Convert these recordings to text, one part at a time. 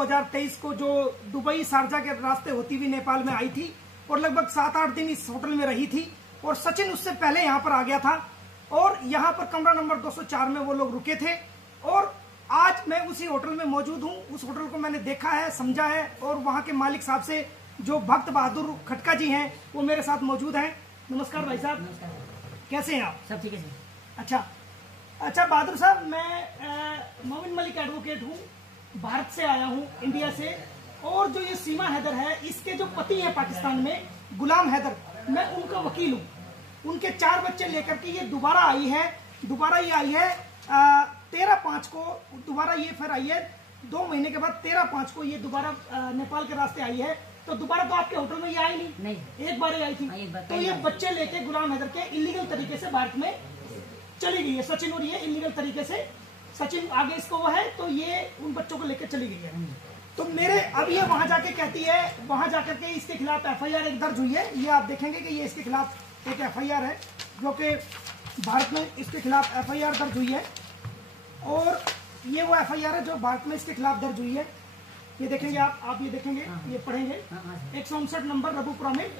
2023 को जो Dubai Sharjah के रास्ते होती हुई नेपाल में आई थी और लगभग 7-8 दिन इस होटल में रही थी। और सचिन उससे पहले यहाँ पर आ गया था और यहाँ पर कमरा नंबर 204 में वो लोग रुके थे। और आज मैं उसी होटल में मौजूद हूँ। उस होटल को मैंने देखा है, समझा है और वहाँ के मालिक साहब से जो भक्त बहादुर खटका जी हैं वो मेरे साथ मौजूद हैं। नमस्कार भाई साहब। नमस्कार। कैसे हैं आप? सब ठीक है सर। अच्छा बहादुर साहब, मैं मोमिन मलिक एडवोकेट हूँ, भारत से आया हूँ, इंडिया से। और जो ये सीमा हैदर है, इसके जो पति हैं पाकिस्तान में गुलाम हैदर, मैं उनका वकील हूँ। उनके 4 बच्चे लेकर के ये दोबारा आई है 13/5 को दोबारा ये फिर आई है। 2 महीने के बाद 13/5 को ये दोबारा नेपाल के रास्ते आई है। तो दोबारा तो आपके होटल में ये आई नहीं, एक बार ही आई थी। तो ये बच्चे लेके गुलाम हैदर के इलीगल तरीके से भारत में चली गई है सचिन। और ये इलीगल तरीके से सचिन आगे इसको वो है तो ये उन बच्चों को लेकर चली गई है। तो मेरे अब ये वहां जाके कहती है, वहां जाकर के इसके खिलाफ FIR एक दर्ज हुई है। ये आप देखेंगे कि ये इसके खिलाफ एक FIR है जो कि भारत में इसके खिलाफ FIR दर्ज हुई है। और ये वो FIR है जो भारत में इसके खिलाफ दर्ज हुई है। ये देखेंगे आप ये देखेंगे, ये पढ़ेंगे 159 नंबर रघुपुरा में।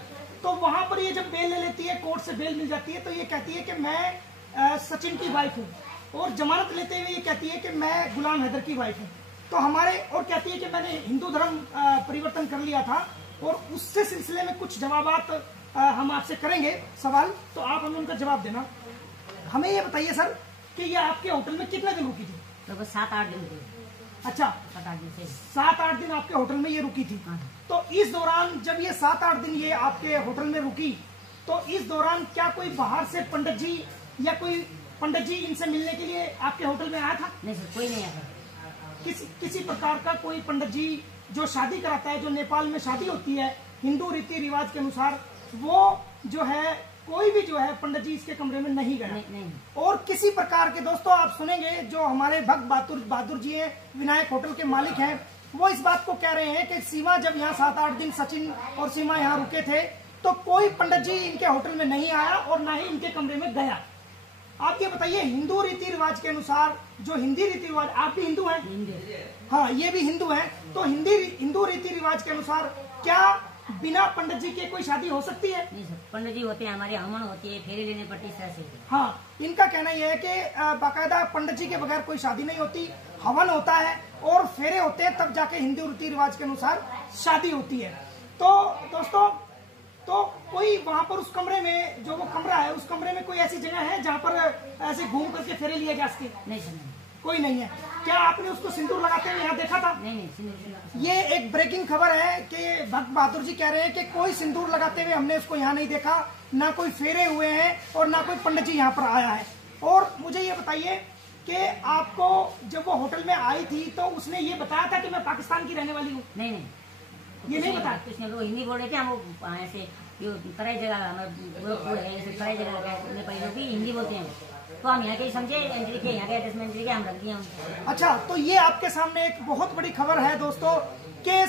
तो वहां पर ये जब बेल ले लेती है, कोर्ट से बेल मिल जाती है, तो ये कहती है कि मैं सचिन की वाइफ हूँ। और जमानत लेते हुए ये कहती है कि मैं गुलाम हैदर की वाइफ हूँ। तो हमारे और कहती है कि मैंने हिंदू धर्म परिवर्तन कर लिया था। और उससे सिलसिले में कुछ जवाबात हम आपसे करेंगे सवाल, तो आप हमें उनका जवाब देना। हमें ये बताइए सर कि ये आपके होटल में कितने दिन रुकी थी? लगभग 7-8 दिन थे। अच्छा, 7-8 दिन से 7-8 दिन आपके होटल में ये रुकी थी। तो इस दौरान जब ये 7-8 दिन ये आपके होटल में रुकी, तो इस दौरान क्या कोई बाहर से पंडित जी या कोई पंडित जी इनसे मिलने के लिए आपके होटल में आया था? नहीं सर, कोई नहीं आया। किसी प्रकार का कोई पंडित जी जो शादी कराता है, जो नेपाल में शादी होती है हिंदू रीति रिवाज के अनुसार, वो जो है कोई भी जो है पंडित जी इसके कमरे में नहीं गया। नहीं। और किसी प्रकार के दोस्तों आप सुनेंगे जो हमारे भक्त बहादुर जी हैं, विनायक होटल के मालिक हैं, वो इस बात को कह रहे हैं कि सीमा जब यहाँ 7-8 दिन सचिन और सीमा यहाँ रुके थे तो कोई पंडित जी इनके होटल में नहीं आया और ना ही इनके कमरे में गया। आप ये बताइए, हिंदू रीति रिवाज के अनुसार जो हिंदी रीति रिवाज, आप भी हिंदू हैं? हाँ, ये भी हिंदू हैं। तो हिंदू रीति रिवाज के अनुसार क्या बिना पंडित जी के कोई शादी हो सकती है? नहीं सर, पंडित जी होते हैं, हमारी हवन होती है, फेरे लेने पड़ती है से। हाँ, इनका कहना यह है कि बाकायदा पंडित जी के बगैर कोई शादी नहीं होती, हवन होता है और फेरे होते हैं, तब जाके हिंदू रीति रिवाज के अनुसार शादी होती है। तो दोस्तों, तो कोई वहां पर उस कमरे में, जो वो कमरा है, उस कमरे में कोई ऐसी जगह है जहाँ पर ऐसे घूम करके फेरे लिए जा सके? नहीं सर, नहीं। कोई नहीं है। क्या आपने उसको सिंदूर लगाते हुए यहाँ देखा था? नहीं, सिंदूर। ये एक ब्रेकिंग खबर है कि भक्त बहादुर जी कह रहे हैं कि कोई सिंदूर लगाते हुए हमने उसको यहाँ नहीं देखा, ना कोई फेरे हुए हैं और ना कोई पंडित जी यहाँ पर आया है। और मुझे ये बताइए कि आपको जब वो होटल में आई थी तो उसने ये बताया था कि मैं पाकिस्तान की रहने वाली हूँ? नहीं, ये नहीं बताया। उसने वो हिंदी बोल रहे थे, हम ऐसे तराई जगह तराई जगह नेपाली लोग भी हिंदी बोलते हैं, तो हम यहाँ के समझे एंट्री के, यहाँ के एड्रेस में एंट्री के हम रख दिए हम। अच्छा, तो ये आपके सामने एक बहुत बड़ी खबर है दोस्तों कि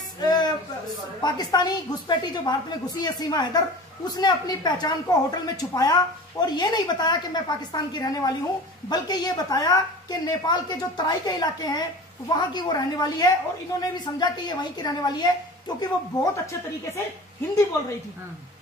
पाकिस्तानी घुसपैठी जो भारत में घुसी है सीमा हैदर, उसने अपनी पहचान को होटल में छुपाया और ये नहीं बताया कि मैं पाकिस्तान की रहने वाली हूँ, बल्कि ये बताया कि नेपाल के जो तराई के इलाके हैं वहां की वो रहने वाली है। और इन्होंने भी समझा कि ये वहीं की रहने वाली है क्योंकि वो बहुत अच्छे तरीके से हिंदी बोल रही थी।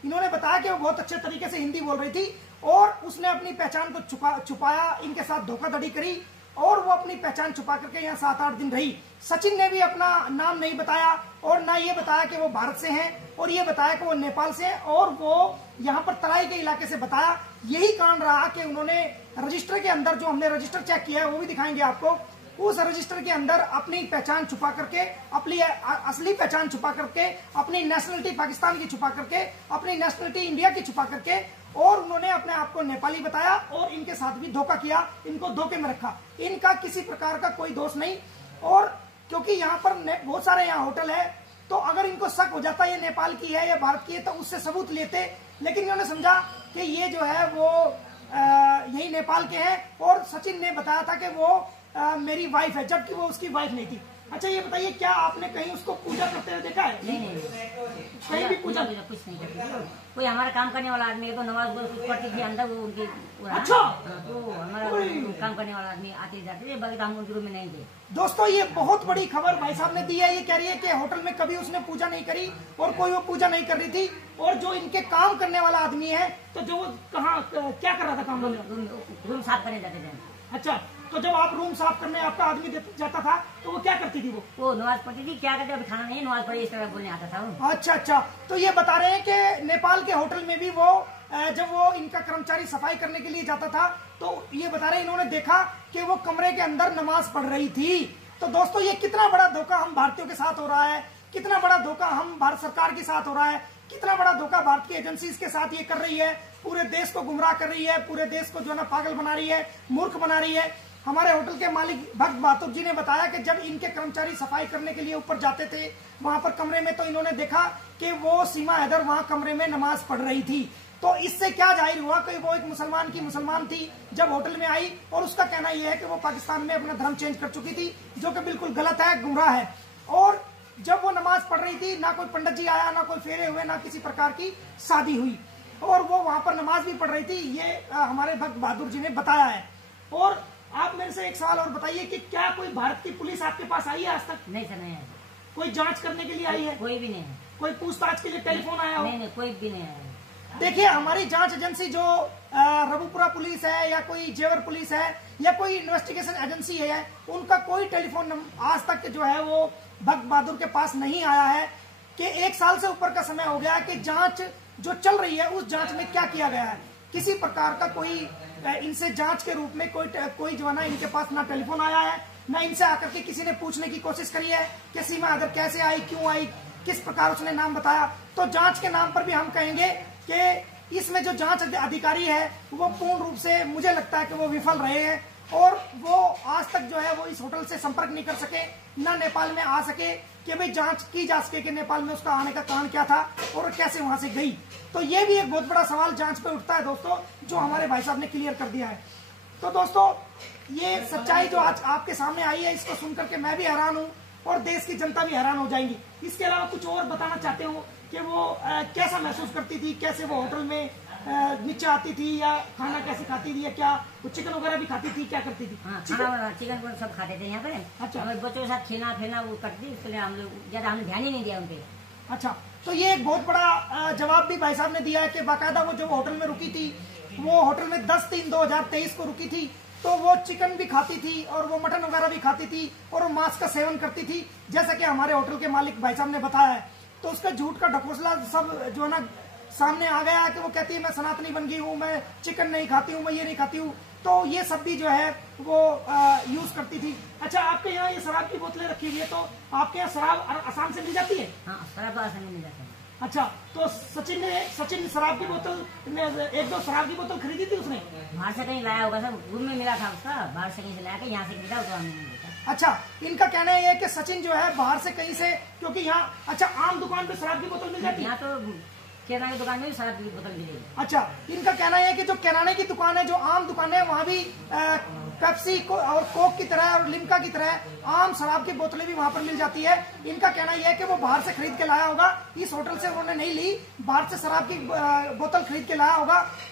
इन्होंने बताया कि वो बहुत अच्छे तरीके से हिंदी बोल रही थी और उसने अपनी पहचान को छुपाया, इनके साथ धोखाधड़ी करी और वो अपनी पहचान छुपा करके यहाँ 7-8 दिन रही। सचिन ने भी अपना नाम नहीं बताया और ना ये बताया कि वो भारत से हैं और ये बताया कि वो नेपाल से हैं और वो यहाँ पर तराई के इलाके से बताया। यही कारण रहा कि उन्होंने रजिस्टर के अंदर, जो हमने रजिस्टर चेक किया है वो भी दिखाएंगे आपको, उस रजिस्टर के अंदर अपनी पहचान छुपा करके, अपनी असली पहचान छुपा करके, अपनी नेशनलिटी पाकिस्तान की छुपा करके, अपनी नेशनलिटी इंडिया की छुपा करके, और उन्होंने अपने आप को नेपाली बताया और इनके साथ भी धोखा किया, इनको धोखे में रखा। इनका किसी प्रकार का कोई दोष नहीं। और क्योंकि यहाँ पर बहुत सारे यहाँ होटल है, तो अगर इनको शक हो जाता ये नेपाल की है या भारत की है तो उससे सबूत लेते, लेकिन इन्होंने समझा कि ये जो है वो यही नेपाल के हैं। और सचिन ने बताया था कि वो मेरी वाइफ है, जबकि वो उसकी वाइफ नहीं थी। अच्छा ये बताइए, क्या आपने कहीं उसको पूजा करते हुए देखा है? नहीं कहीं भी पूजा कुछ नहीं करती। कोई हमारा काम करने वाला आदमी है तो नमाज पढ़ती थी अंदर, वो उनके अच्छा तो हमारा काम करने वाला आदमी आते जाते थे, बाकी हम उनके रूम में नहीं गए। दोस्तों ये बहुत बड़ी खबर भाई साहब ने दी है। ये कह रही है कि होटल में कभी उसने पूजा नहीं करी और कोई वो पूजा नहीं कर रही थी। और जो इनके काम करने वाला आदमी है, तो जो कहाँ क्या कर रहा था काम? रूम साफ करने जाते थे। अच्छा, तो जब आप रूम साफ करने आपका आदमी जाता था तो वो क्या करती थी? वो नमाज पढ़ती थी। क्या करते, अभी खाना नहीं, नमाज पढ़ी, इस तरह बोलने आता था वो। अच्छा, तो ये बता रहे हैं कि नेपाल के होटल में भी वो जब वो इनका कर्मचारी सफाई करने के लिए जाता था तो ये बता रहे हैं इन्होंने देखा कि वो कमरे के अंदर नमाज पढ़ रही थी। तो दोस्तों ये कितना बड़ा धोखा हम भारतीयों के साथ हो रहा है, कितना बड़ा धोखा हम भारत सरकार के साथ हो रहा है, कितना बड़ा धोखा भारत की एजेंसीज के साथ ये कर रही है। पूरे देश को गुमराह कर रही है, पूरे देश को जो है ना पागल बना रही है, मूर्ख बना रही है। हमारे होटल के मालिक भक्त बहादुर जी ने बताया कि जब इनके कर्मचारी सफाई करने के लिए ऊपर जाते थे वहां पर कमरे में, तो इन्होंने देखा कि वो सीमा हैदर वहां कमरे में नमाज पढ़ रही थी। तो इससे क्या जाहिर हुआ कि वो एक मुसलमान थी जब होटल में आई, और उसका कहना यह है कि वो पाकिस्तान में अपना धर्म चेंज कर चुकी थी, जो कि बिल्कुल गलत है, गुमराह है। और जब वो नमाज पढ़ रही थी, ना कोई पंडित जी आया, ना कोई फेरे हुए, ना किसी प्रकार की शादी हुई, और वो वहां पर नमाज भी पढ़ रही थी। ये हमारे भक्त बहादुर जी ने बताया है। और आप मेरे से एक सवाल और बताइए कि क्या कोई भारत की पुलिस आपके पास आई है आज तक? नहीं सर, नहीं है। कोई जांच करने के लिए आई है? कोई भी नहीं है। कोई पूछताछ के लिए टेलीफोन आया हो? नहीं, कोई भी नहीं आया। देखिए हमारी जांच एजेंसी जो रबुपुरा पुलिस है या कोई जेवर पुलिस है या कोई इन्वेस्टिगेशन एजेंसी है, उनका कोई टेलीफोन आज तक जो है वो भक्त बहादुर के पास नहीं आया है कि 1 साल से ऊपर का समय हो गया है कि जांच जो चल रही है उस जांच में क्या किया गया है। किसी प्रकार का कोई इनसे जांच के रूप में कोई जो है ना इनके पास ना टेलीफोन आया है, ना इनसे आकर के किसी ने पूछने की कोशिश करी है कि सीमा हैदर कैसे आई, क्यों आई, किस प्रकार उसने नाम बताया। तो जांच के नाम पर भी हम कहेंगे कि इसमें जो जांच अधिकारी है वो पूर्ण रूप से मुझे लगता है कि वो विफल रहे हैं, और वो आज तक जो है वो इस होटल से संपर्क नहीं कर सके, ना नेपाल में आ सके कि भाई जांच की जा सके कि नेपाल में उसका आने का कारण क्या था और कैसे वहां से गई। तो ये भी एक बहुत बड़ा सवाल जांच पे उठता है दोस्तों, जो हमारे भाई साहब ने क्लियर कर दिया है। तो दोस्तों ये सच्चाई जो आज आपके सामने आई है, इसको सुनकर के मैं भी हैरान हूँ और देश की जनता भी हैरान हो जाएंगी। इसके अलावा कुछ और बताना चाहते हो कि वो कैसा महसूस करती थी, कैसे वो होटल में नीचे आती थी, या खाना कैसे खाती थी, या क्या वो चिकन वगैरह भी खाती थी, क्या करती थी? हाँ, खाना चिकन को सब खाते थे यहाँ पे। अच्छा, बच्चों के साथ खेलना वो करती थी, इसलिए हम लोग ज्यादा हमने ध्यान ही नहीं दिया उनपे। अच्छा, तो ये एक बहुत बड़ा जवाब भी भाई साहब ने दिया है कि बाकायदा वो जो होटल में रुकी थी, वो होटल में 10/3/2023 को रुकी थी, तो वो चिकन भी खाती थी और वो मटन वगैरह भी खाती थी और वो मांस का सेवन करती थी, जैसा कि हमारे होटल के मालिक भाई साहब ने बताया है। तो उसका झूठ का ढकोसला सब जो है ना सामने आ गया है कि वो कहती है मैं सनातनी बन गई हूँ, मैं चिकन नहीं खाती हूँ, मैं ये नहीं खाती हूँ। तो ये सब भी जो है वो यूज करती थी। अच्छा, आपके यहाँ ये शराब की बोतलें रखी हुई है, तो आपके यहाँ शराब आसाम से मिल जाती है? हाँ, शराब तो आसाम में मिल जाती है। अच्छा, तो सचिन शराब की बोतल 1-2 शराब की बोतल खरीदी थी उसने? बाहर से कहीं लाया होगा सर, रूम में मिला था उसका, बाहर से कहीं से लाया के यहाँ से खरीदा तो हमने नहीं देखा। अच्छा, इनका कहना है कि सचिन जो है बाहर से कहीं से, क्योंकि यहाँ अच्छा आम दुकान पे शराब की बोतल मिल जाती है, यहाँ तो किराने की दुकान में भी शराब की बोतल मिलेगी। अच्छा, इनका कहना है कि जो किराने की दुकान है, जो आम दुकान है, वहाँ भी पेप्सी और कोक की तरह और लिम्का की तरह आम शराब की बोतलें भी वहाँ पर मिल जाती है। इनका कहना यह है कि वो बाहर से खरीद के लाया होगा, इस होटल से उन्होंने नहीं ली, बाहर से शराब की बोतल खरीद के लाया होगा।